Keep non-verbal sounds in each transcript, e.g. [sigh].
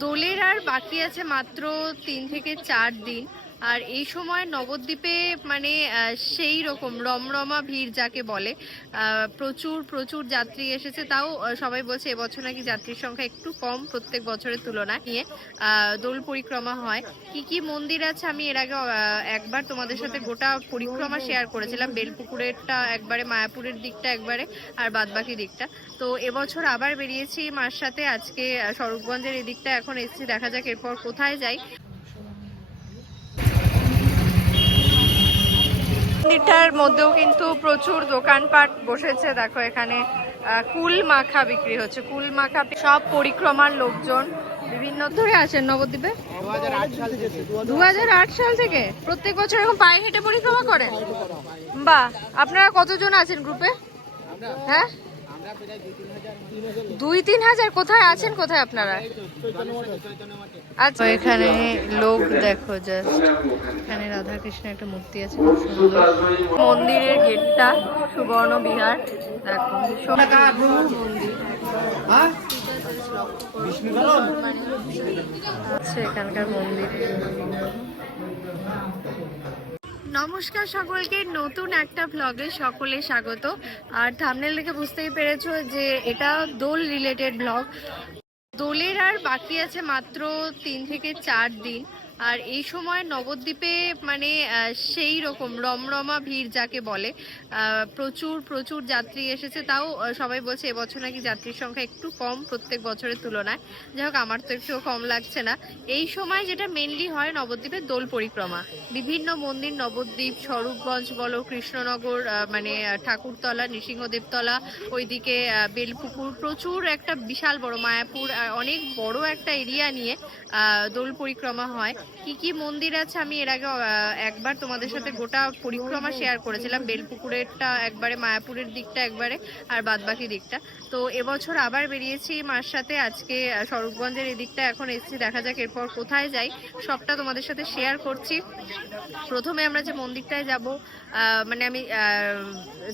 দোলের আর বাকি আছে মাত্র তিন থেকে চার দিন। আর এই সময় নবদ্বীপে মানে সেই রকম রমরমা ভিড় যাকে বলে প্রচুর প্রচুর যাত্রী এসেছে। তাও সবাই বলছে এবছর নাকি যাত্রীর সংখ্যা একটু কম প্রত্যেক বছরের তুলনায় নিয়ে দোল পরিক্রমা হয়। কি কি মন্দির আছে? আমি এর আগে একবার তোমাদের সাথে গোটা পরিক্রমা শেয়ার করেছিলাম। বেলপুকুরেরটা একবারে, মায়াপুরের দিকটা একবারে, আর বাদবাকি দিকটা। তো এবছর আবার বেরিয়েছি মার সাথে। আজকে স্বরূপগঞ্জের এদিকটা এখন এসেছি। দেখা যাক এরপর কোথায় যাই। মন্দিরটার মধ্যেও কিন্তু প্রচুর দোকানপাট বসেছে। দেখো এখানে কুল মাখা বিক্রি হচ্ছে। কুল মাখা সব পরিক্রমার লোকজন। বিভিন্ন ধরে আসেন নবদ্বীপে। দু হাজার আট সাল থেকে? প্রত্যেক বছর এরকম পায়ে হেঁটে পরিক্রমা করেন? বা আপনারা কতজন আছেন গ্রুপে? হ্যাঁ? দুই তিন হাজার কোথায় আছেন কোথায় আপনারা? আচ্ছা এখানে লোক দেখো জাস্ট এখানে রাধা কৃষ্ণ একটা মূর্তি আছে খুব সুন্দর। মন্দিরের গেটটা সুবর্ণ বিহার। দেখো মন্দির আচ্ছা এখানকার মন্দির। নমস্কার সকলকে, নতুন একটা ব্লগে সকলে স্বাগত। আর থামনেল দেখে বুঝতেই পেরেছ যে এটা দোল রিলেটেড ব্লগ দোলের আর বাকি আছে মাত্র তিন থেকে চার দিন। আর এই সময় নবদ্বীপে মানে সেই রকম রমরমা ভিড় যাকে বলে প্রচুর প্রচুর যাত্রী এসেছে। তাও সবাই বলছে এবছর নাকি যাত্রীর সংখ্যা একটু কম প্রত্যেক বছরের তুলনায়। যাই হোক, আমার তো একটুও কম লাগছে না। এই সময় যেটা মেনলি হয় নবদ্বীপের দোল পরিক্রমা। বিভিন্ন মন্দির, নবদ্বীপ, স্বরূপগঞ্জ বলো, কৃষ্ণনগর মানে ঠাকুরতলা, নৃসিংহদেবতলা, ওইদিকে বেলপুকুর, প্রচুর একটা বিশাল বড় মায়াপুর অনেক বড় একটা এরিয়া নিয়ে দোল পরিক্রমা হয়। কি কি মন্দির আছে? আমি এর আগে একবার তোমাদের সাথে গোটা পরিক্রমা শেয়ার করেছিলাম। বেলপুকুরেরটা একবারে, মায়াপুরের দিকটা একবারে, আর বাদবাকি দিকটা। তো এবছর আবার বেরিয়েছি মার সাথে। আজকে স্বরূপগঞ্জের এদিকটা এখন এসেছি। দেখা যাক এরপর কোথায় যাই। সবটা তোমাদের সাথে শেয়ার করছি। প্রথমে আমরা যে মন্দিরটায় যাব মানে আমি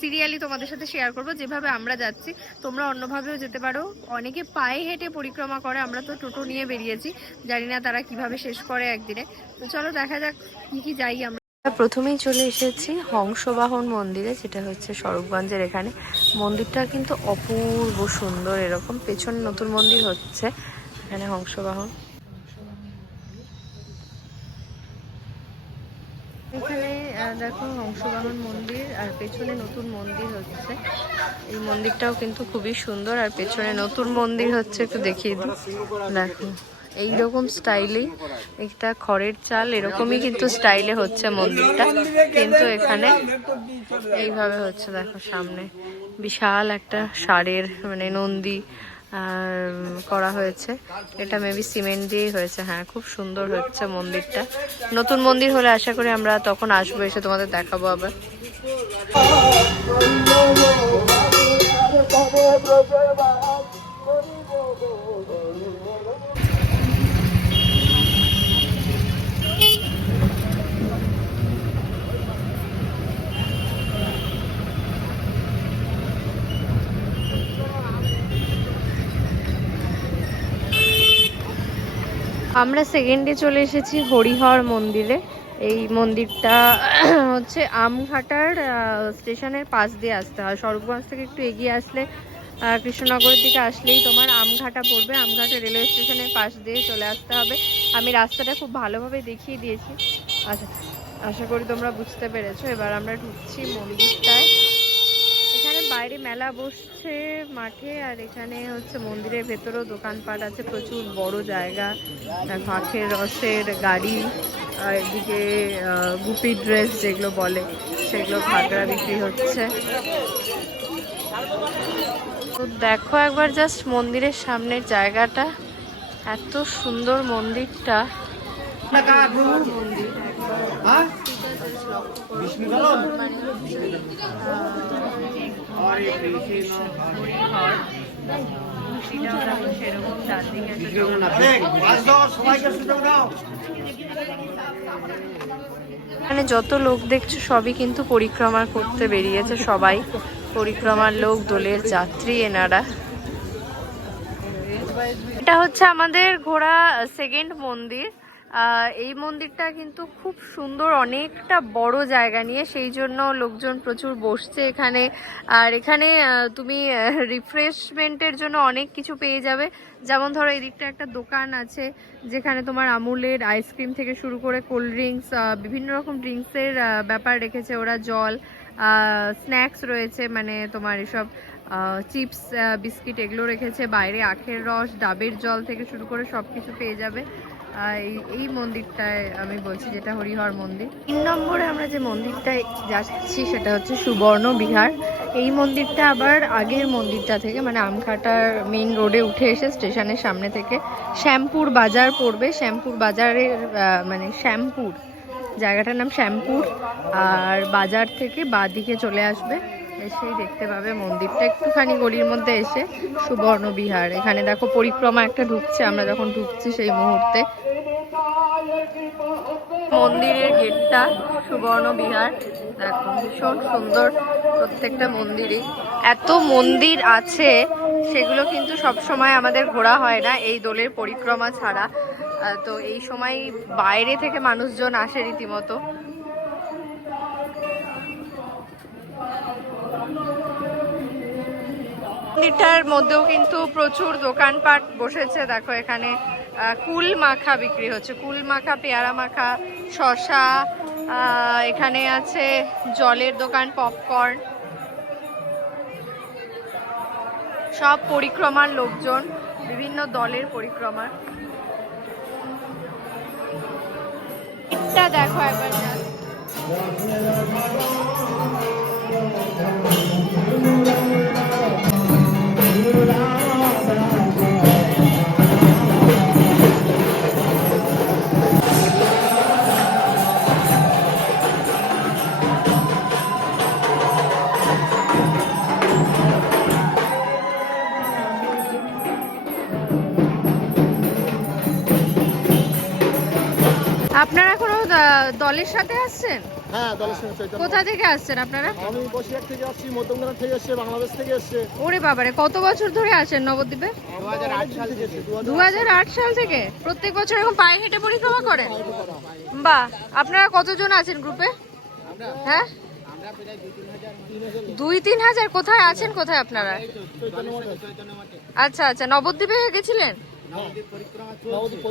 সিরিয়ালি তোমাদের সাথে শেয়ার করব। যেভাবে আমরা যাচ্ছি, তোমরা অন্যভাবেও যেতে পারো। অনেকে পায়ে হেঁটে পরিক্রমা করে। আমরা তো টোটো নিয়ে বেরিয়েছি। জানি না তারা কীভাবে শেষ করে একদিনে। তো চলো দেখা যাক কি কি যাই আমরা। প্রথমেই চলে এসেছি হংসবাহন মন্দিরে, যেটা হচ্ছে স্বরূপগঞ্জের এখানে। মন্দিরটা কিন্তু অপূর্ব সুন্দর, এরকম পেছনে নতুন মন্দির হচ্ছে এখানে হংসবাহন। এখানে দেখো হংসবাহন মন্দির, আর পেছনে নতুন মন্দির হচ্ছে। এই মন্দিরটাও কিন্তু খুবই সুন্দর, আর পেছনে নতুন মন্দির হচ্ছে, একটু দেখিয়ে দিই। দেখো। এইরকম স্টাইলেই একটা খড়ের চাল, এরকমই কিন্তু স্টাইলে হচ্ছে মন্দিরটা। কিন্তু এখানে এইভাবে হচ্ছে দেখো সামনে বিশাল একটা সারের মানে নন্দী করা হয়েছে। এটা মেবি সিমেন্ট দিয়েই হয়েছে। হ্যাঁ খুব সুন্দর হচ্ছে মন্দিরটা। নতুন মন্দির হলে আশা করি আমরা তখন আসব, এসে তোমাদের দেখাবো আবার। আমরা সেকেন্ডে চলে এসেছি হরিহর মন্দিরে। এই মন্দিরটা [clears throat] হচ্ছে আমঘাটার স্টেশনের পাশ দিয়ে আসতে হয়। স্বরূপগঞ্জ থেকে একটু এগিয়ে আসলে কৃষ্ণনগরের দিকে আসলেই তোমার আমঘাটা পড়বে। আমঘাটা রেলওয়ে স্টেশনের পাশ দিয়ে চলে আসতে হবে। আমি রাস্তাটা খুব ভালোভাবে দেখিয়ে দিয়েছি। আচ্ছা আশা করি তোমরা বুঝতে পেরেছ। এবার আমরা ঢুকছি মন্দিরটায়। এখানে বাইরে মেলা বসছে মাঠে, আর এখানে হচ্ছে মন্দিরের ভেতরেও দোকানপাট আছে, প্রচুর বড় জায়গা। আখের রসের গাড়ি এদিকে গুপি ড্রেস যেগুলো বলে, সেগুলো ঘাগরা বিক্রি হচ্ছে। তো দেখো একবার জাস্ট মন্দিরের সামনের জায়গাটা, এত সুন্দর মন্দিরটা। মন্দির সেরকম চারদিকে এখানে যত লোক দেখছ সবই কিন্তু পরিক্রমা করতে বেরিয়েছে সবাই। পরিক্রমার লোক দোলের যাত্রী এনারা। এটা হচ্ছে আমাদের ঘোরা সেকেন্ড মন্দির। এই মন্দিরটা কিন্তু খুব সুন্দর, অনেকটা বড় জায়গা নিয়ে। সেই জন্য লোকজন প্রচুর বসছে এখানে। আর এখানে তুমি রিফ্রেশমেন্টের জন্য অনেক কিছু পেয়ে যাবে। যেমন ধরো এই দিকটা একটা দোকান আছে, যেখানে তোমার আমুলের আইসক্রিম থেকে শুরু করে কোল্ড ড্রিঙ্কস বিভিন্ন রকম ড্রিঙ্কসের ব্যাপার রেখেছে ওরা, জল স্ন্যাক্স রয়েছে মানে তোমার এসব চিপস বিস্কিট এগুলো রেখেছে। বাইরে আখের রস, ডাবের জল থেকে শুরু করে সব কিছু পেয়ে যাবে। এই মন্দিরটায় আমি বলছি যেটা হরিহর মন্দির। তিন নম্বরে আমরা যে মন্দিরটায় যাচ্ছি সেটা হচ্ছে সুবর্ণ বিহার। এই মন্দিরটা আবার আগের মন্দিরটা থেকে মানে আমখাটার মেইন রোডে উঠে এসে স্টেশনের সামনে থেকে শ্যামপুর বাজার পড়বে। শ্যামপুর বাজারের মানে শ্যামপুর, জায়গাটার নাম শ্যামপুর। আর বাজার থেকে বাদিকে চলে আসবে। এসেই দেখতে পাবে মন্দিরটা। একটুখানি গলির মধ্যে এসে সুবর্ণ বিহার। এখানে দেখো পরিক্রমা একটা ঢুকছে, আমরা যখন ঢুকছি সেই মুহূর্তে। মন্দিরের গেটটা সুবর্ণ বিহার। দেখো, ভীষণ সুন্দর প্রত্যেকটা মন্দিরই। এত মন্দির আছে, সেগুলো কিন্তু সব সময় আমাদের ঘোরা হয় না এই দোলের পরিক্রমা ছাড়া। তো এই সময় বাইরে থেকে মানুষজন আসে রীতিমতো। মন্দিরটার মধ্যেও কিন্তু প্রচুর দোকানপাট বসেছে। দেখো এখানে কুল মাখা বিক্রি হচ্ছে। কুল মাখা, পেয়ারা মাখা শশা এখানে আছে জলের দোকান, পপকর্ন। সব পরিক্রমার লোকজন, বিভিন্ন দলের পরিক্রমার। এটা দেখো একবার। দলের সাথে আসছেন? হ্যাঁ দলের চৈতন্য কোথা থেকে আসছেন আপনারা? আমি বসিরহাট থেকে আসছি মধ্যমগ্রাম থেকে এসছে বাংলাদেশ থেকে এসছে। ওরে বাবারে কত বছর ধরে আসেন নবদ্বীপে? দু হাজার আট সাল থেকে এসছে সাল থেকে? প্রত্যেক বছর এরকম পায়ে হেঁটে পরিক্রমা করেন? বাহ আপনারা কতজন আছেন গ্রুপে? হ্যাঁ? দুই তিন হাজার কোথায় আছেন কোথায় আপনারা? আচ্ছা আচ্ছা নবদ্বীপে গেছিলেন?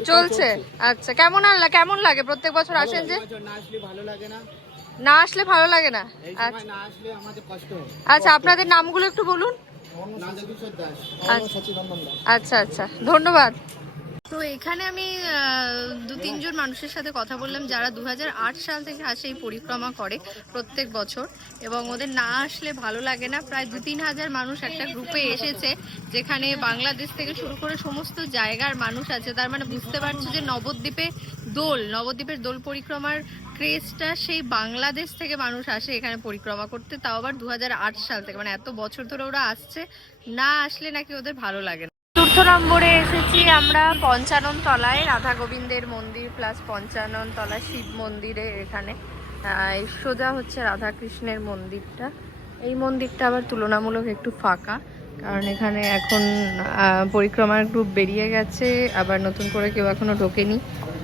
চলছে? আচ্ছা কেমন আল্লাহ কেমন লাগে? প্রত্যেক বছর আসেন যে? না আসলে ভালো লাগে না। আচ্ছা। আচ্ছা আপনাদের নামগুলো একটু বলুন। আচ্ছা আচ্ছা। ধন্যবাদ। তো এখানে আমি দু তিনজন মানুষের সাথে কথা বললাম যারা দু হাজার আট সাল থেকে আসে এই পরিক্রমা করে প্রত্যেক বছর এবং ওদের না আসলে ভালো লাগে না। প্রায় দু তিন হাজার মানুষ একটা গ্রুপে এসেছে যেখানে বাংলাদেশ থেকে শুরু করে সমস্ত জায়গার মানুষ আছে। তার মানে বুঝতে পারছ যে নবদ্বীপে দোল, নবদ্বীপের দোল পরিক্রমার ক্রেজটা সেই বাংলাদেশ থেকে মানুষ আসে এখানে পরিক্রমা করতে। তাও আবার দু হাজার আট সাল থেকে। মানে এত বছর ধরে ওরা আসছে, না আসলে নাকি ওদের ভালো লাগে না। চতুর্থ নম্বরে এসেছি আমরা পঞ্চানন তলায় রাধা গোবিন্দের মন্দির প্লাস পঞ্চানন তলা শিব মন্দিরে এখানে। সোজা হচ্ছে রাধা কৃষ্ণের মন্দিরটা। এই মন্দিরটা আবার তুলনামূলক একটু ফাঁকা, কারণ এখানে এখন পরিক্রমার গ্রুপ বেরিয়ে গেছে, আবার নতুন করে কেউ এখনও ঢোকেনি।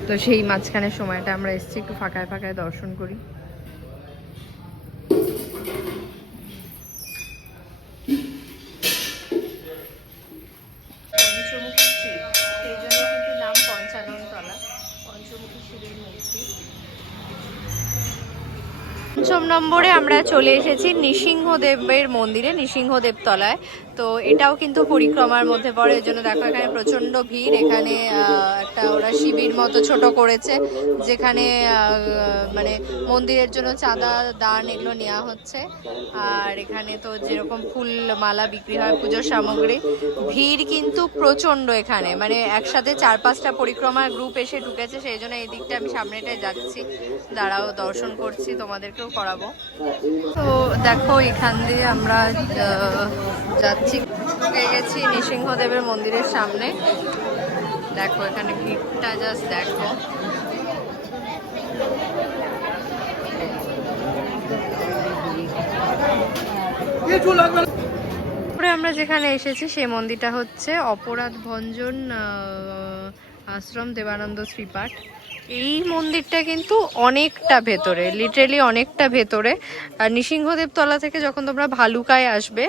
তো সেই মাঝখানের সময়টা আমরা এসেছি, একটু ফাঁকায় ফাঁকায় দর্শন করি পঞ্চমুখী শিব সেই জন্য কিন্তু নাম পঞ্চানন তলা পঞ্চমুখী শিবের মূর্তি পঞ্চম নম্বরে আমরা চলে এসেছি নৃসিংহদেবের মন্দিরে নৃসিংহদেব তলায় তো এটাও কিন্তু পরিক্রমার মধ্যে পড়ে এই জন্য দেখো এখানে প্রচণ্ড ভিড়। এখানে একটা ওরা শিবির মতো ছোট করেছে, যেখানে মানে মন্দিরের জন্য চাঁদা, দান এগুলো নেওয়া হচ্ছে। আর এখানে তো যেরকম ফুল মালা বিক্রি হয়, পুজোর সামগ্রী, ভিড় কিন্তু প্রচণ্ড এখানে। মানে একসাথে চার পাঁচটা পরিক্রমার গ্রুপ এসে ঢুকেছে, সেই জন্য এই দিকটা আমি সামনেটায় যাচ্ছি। দাঁড়াও, দর্শন করছি, তোমাদেরকেও করাবো। তো দেখো, এখান দিয়ে আমরা যাচ্ছি। ঢুকে গেছি নৃসিংহদেবের মন্দিরের সামনে। দেখো, এখানে ভিড়টা জাস্ট দেখো। আমরা যেখানে এসেছি, সেই মন্দিরটা হচ্ছে অপরাধ ভঞ্জন আশ্রম দেবানন্দ শ্রীপাঠ। এই মন্দিরটা কিন্তু অনেকটা ভেতরে লিটারেলি অনেকটা ভেতরে। আর নৃসিংহদেব তলা থেকে যখন তোমরা ভালুকায় আসবে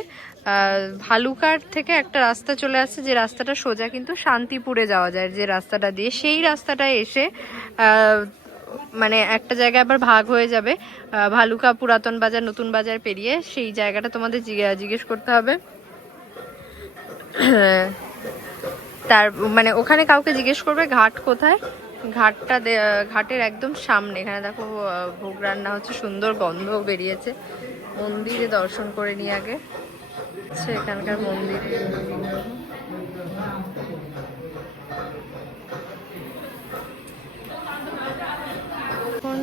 ভালুকার থেকে একটা রাস্তা চলে আসছে যে রাস্তাটা সোজা কিন্তু শান্তিপুরে যাওয়া যায়, যে রাস্তাটা দিয়ে। সেই রাস্তাটায় এসে মানে একটা জায়গায় আবার ভাগ হয়ে যাবে। ভালুকা পুরাতন বাজার, নতুন বাজার পেরিয়ে সেই জায়গাটা তোমাদের জিজ্ঞে- জিজ্ঞেস করতে হবে। [clears throat] তার মানে ওখানে কাউকে জিজ্ঞেস করবে ঘাট কোথায়? ঘাটটা ঘাটের একদম সামনে। এখানে দেখো ভোগ রান্না হচ্ছে, সুন্দর গন্ধ বেরিয়েছে। মন্দিরে দর্শন করে নিয়ে আগে। হচ্ছে এখানকার মন্দির। এখন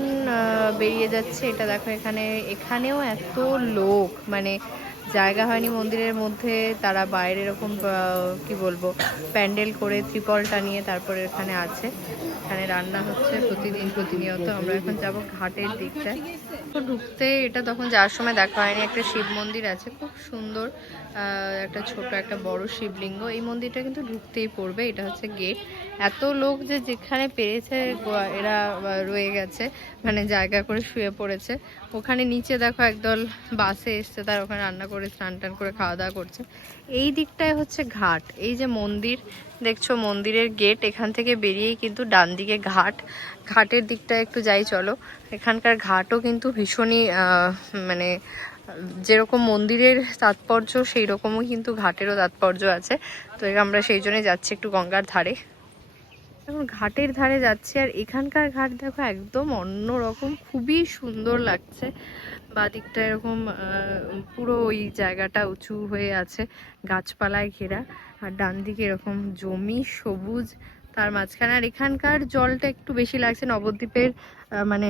বেরিয়ে যাচ্ছে এটা দেখো এখানে এখানেও এত লোক মানে জায়গা হয়নি মন্দিরের মধ্যে, তারা বাইরে এরকম কি বলব, প্যান্ডেল করে ত্রিপল টানিয়ে তারপরে এখানে আছে। এখানে রান্না হচ্ছে প্রতিদিন, প্রতিনিয়ত। আমরা এখন যাব ঘাটের দিকটায়। তো ঢুকতে এটা তখন যাওয়ার সময় দেখা হয়নি। একটা শিব মন্দির আছে, খুব সুন্দর একটা ছোট, একটা বড় শিবলিঙ্গ। এই মন্দিরটা কিন্তু ঢুকতেই পড়বে, এটা হচ্ছে গেট। এত লোক যে যেখানে পেরেছে এরা রয়ে গেছে মানে জায়গা করে শুয়ে পড়েছে। ওখানে নিচে দেখো একদল বাসে এসছে, তার ওখানে রান্না করে স্নান টান করে খাওয়া দাওয়া করছে। এই দিকটায় হচ্ছে ঘাট। এই যে মন্দির, দেখছ মন্দিরের গেট এখান থেকে বেরিয়েই কিন্তু ডান দিকে ঘাট। ঘাটের দিকটা একটু যাই চলো। এখানকার ঘাটও কিন্তু ভীষণই মানে যেরকম মন্দিরের তাৎপর্য সেই রকমও কিন্তু ঘাটেরও তাৎপর্য আছে। তো আমরা সেই জন্য যাচ্ছি একটু গঙ্গার ধারে। এখন ঘাটের ধারে যাচ্ছি আর এখানকার ঘাট দেখো একদম অন্যরকম, খুবই সুন্দর লাগছে। বাদিকটা এরকম পুরো ওই জায়গাটা উঁচু হয়ে আছে, গাছপালায় ঘেরা। আর ডান দিকে এরকম জমি সবুজ, তার মাঝখানে আর এখানকার জলটা একটু বেশি লাগছে। নবদ্বীপের মানে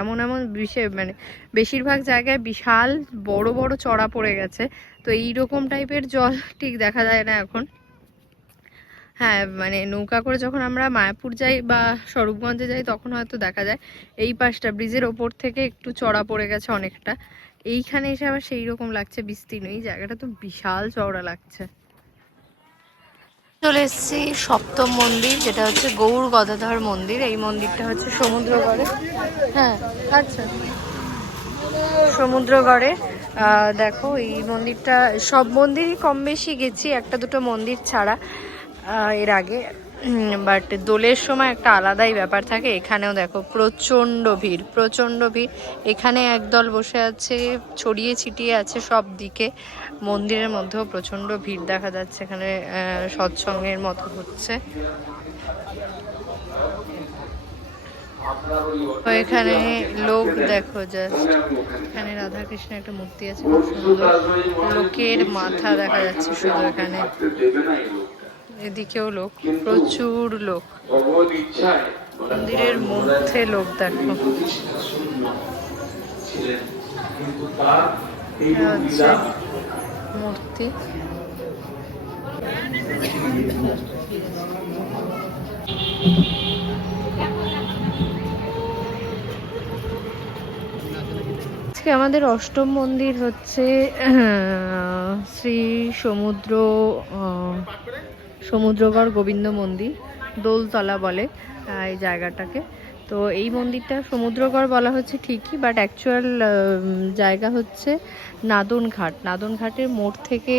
এমন এমন বিশে মানে বেশিরভাগ জায়গায় বিশাল বড় বড় চড়া পড়ে গেছে। তো এই রকম টাইপের জল ঠিক দেখা যায় না এখন। হ্যাঁ মানে নৌকা করে যখন আমরা মায়াপুর যাই বা স্বরূপগঞ্জে যাই, তখন হয়তো দেখা যায় এই পাশটা, ব্রিজের ওপর থেকে একটু চড়া পড়ে গেছে অনেকটা। এইখানে এসে আবার সেই রকম লাগছে বিস্তীর্ণ এই জায়গাটা তো বিশাল চওড়া লাগছে। চলে এসেছি সপ্তম মন্দির, যেটা হচ্ছে গৌর গদাধর মন্দির। এই মন্দিরটা হচ্ছে সমুদ্রগড়ে। হ্যাঁ আচ্ছা। সমুদ্রগড়ে দেখো এই মন্দিরটা, সব মন্দিরই কম বেশি গেছি, একটা দুটো মন্দির ছাড়া। এর আগে বাট দোলের সময় একটা আলাদাই ব্যাপার থাকে। এখানেও দেখো প্রচণ্ড ভিড় প্রচণ্ড ভিড়। এখানে একদল বসে আছে, ছড়িয়ে ছিটিয়ে আছে সব দিকে। মন্দিরের মধ্যেও প্রচণ্ড ভিড় দেখা যাচ্ছে, এখানে সৎসঙ্গের মতো হচ্ছে। এখানে লোক দেখো জাস্ট এখানে রাধা কৃষ্ণ একটা মূর্তি আছে, খুব সুন্দর। লোকের মাথা দেখা যাচ্ছে শুধু এখানে। এদিকেও লোক, প্রচুর লোক। মন্দিরের মধ্যে লোক দেখো। হচ্ছে মূর্তি। আমাদের অষ্টম মন্দির হচ্ছে শ্রী সমুদ্র সমুদ্রগড় গোবিন্দ মন্দির, দোলতলা বলে এই জায়গাটাকে। তো এই মন্দিরটা সমুদ্রগড় বলা হচ্ছে ঠিকই বাট অ্যাকচুয়াল জায়গা হচ্ছে নাদনঘাট। নাদনঘাটের মোড় থেকে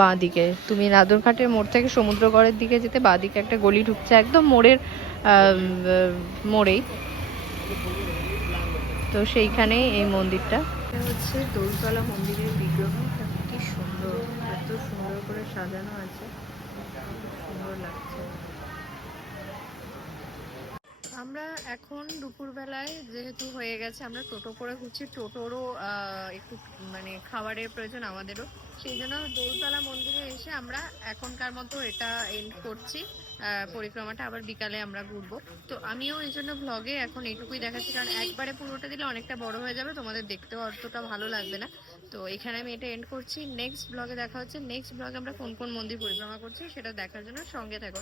বাঁ দিকে। তুমি নাদনঘাটের মোড় থেকে সমুদ্রগড়ের দিকে যেতে, বাঁ দিকে একটা গলি ঢুকছে একদম মোড়ের মোড়েই। তো সেইখানেই এই মন্দিরটা। হচ্ছে দোলতলা মন্দিরের বিগ্রহ। কি সুন্দর। এত সুন্দর করে সাজানো আছে। সুন্দর লাগছে। আমরা এখন দুপুরবেলায় যেহেতু হয়ে গেছে, আমরা টোটো করে ঘুরছি টোটোরও একটু মানে খাবারের প্রয়োজন আমাদেরও। সেই জন্য দোলতলা মন্দিরে এসে আমরা এখনকার মতো এটা এন্ড করছি। পরিক্রমাটা আবার বিকালে আমরা ঘুরবো। তো আমিও এই জন্য ব্লগে এখন এইটুকুই দেখাচ্ছি। কারণ একবারে পুরোটা দিলে অনেকটা বড় হয়ে যাবে। তোমাদের দেখতেও অতটা ভালো লাগবে না। তো এখানে আমি এটা এন্ড করছি। নেক্সট ব্লগে দেখা হচ্ছে। নেক্সট ব্লগে আমরা কোন কোন মন্দির পরিক্রমা করছি সেটা দেখার জন্য সঙ্গে থাকো।